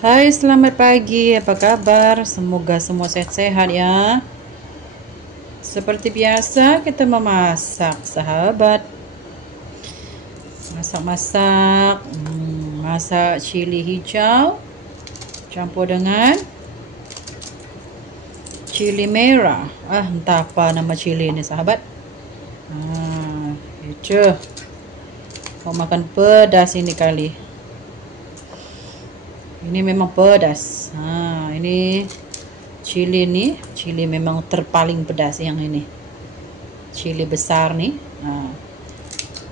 Hai, selamat pagi. Apa kabar? Semoga semua sehat-sehat ya. Seperti biasa, kita memasak, sahabat. Masak-masak. Masak cili hijau campur dengan cili merah. Entah apa nama cili ni, sahabat. Itu. Kau makan pedas ini kali. Ini memang pedas. Ini cili ni, cili memang terpaling pedas yang ini. Cili besar ni.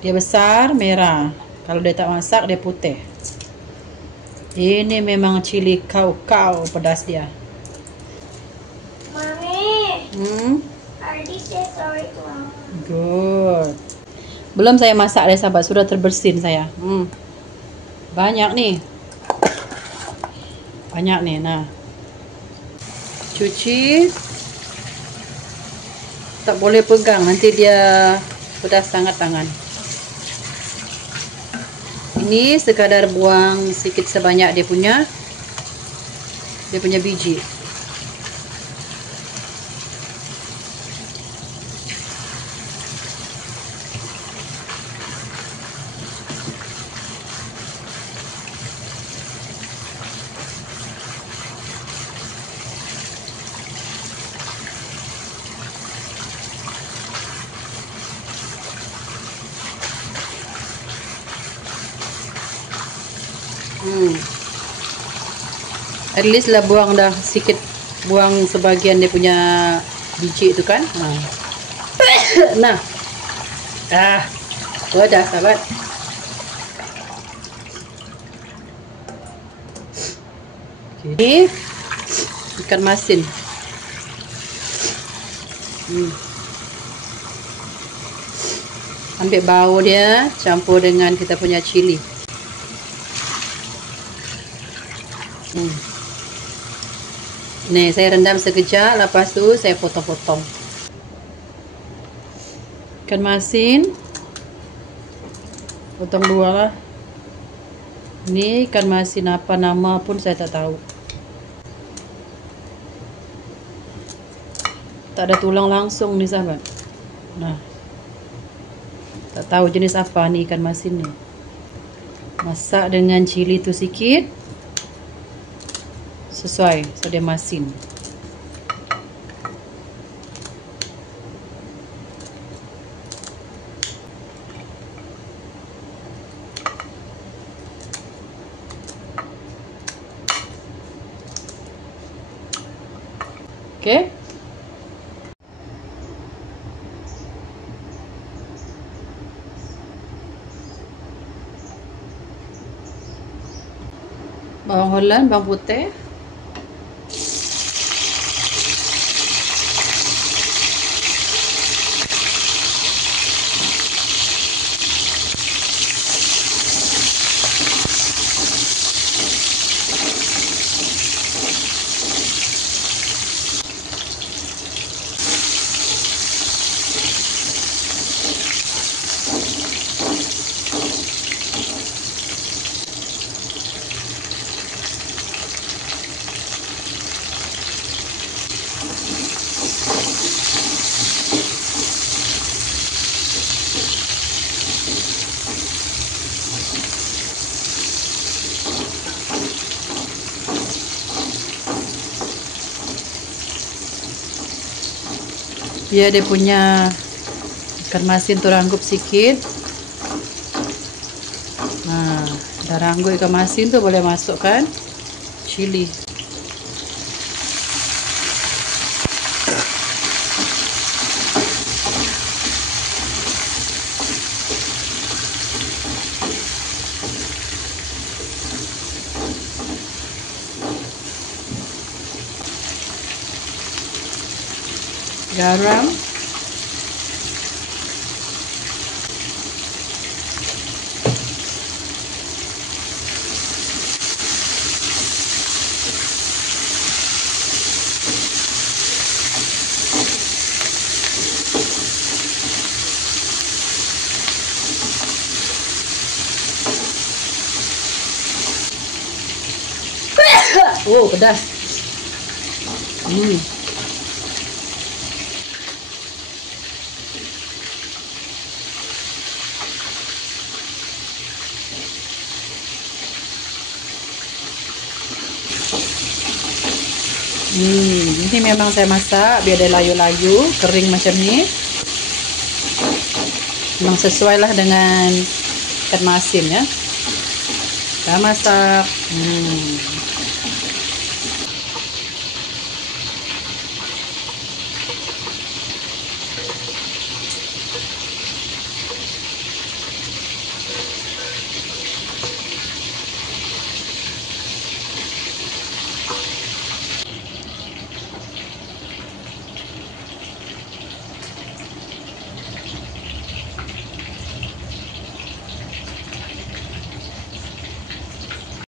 Dia besar, merah. Kalau dia tak masak, dia putih. Ini memang cili kau-kau pedas dia. Mami, Ardi said sorry to Mama. Good. Belum saya masak deh, sahabat. Sudah terbersin saya. Banyak nih. Banyak nih. Nah. Cuci. Tak boleh pegang. Nanti dia pedas sangat tangan. Ini sekadar buang sedikit sebanyak dia punya biji. At least lah buang dah sikit, buang sebagian dia punya biji itu kan. Nah. Dah, sahabat. Ini ikan masin. Ambil bau dia, campur dengan kita punya cili. Nih, saya rendam sekejap, lepas tu saya potong-potong. Ikan masin. Potong dua lah. Ini ikan masin apa nama pun saya tak tahu. Tak ada tulang langsung nih, sahabat. Nah. Tak tahu jenis apa nih ikan masin nih. Masak dengan cili tu sikit. Sesuai sedia masin. Okey. Bawang Holland, bawang putih. Biar dia punya ikan masin tu ranggup sikit. Dah ranggup ikan masin tu, boleh masukkan cili. Garam. Oh, pedas. Ini memang saya masak biar dia layu-layu, kering macam ni. Memang sesuai lah dengan ikan masin ya. Kita masak.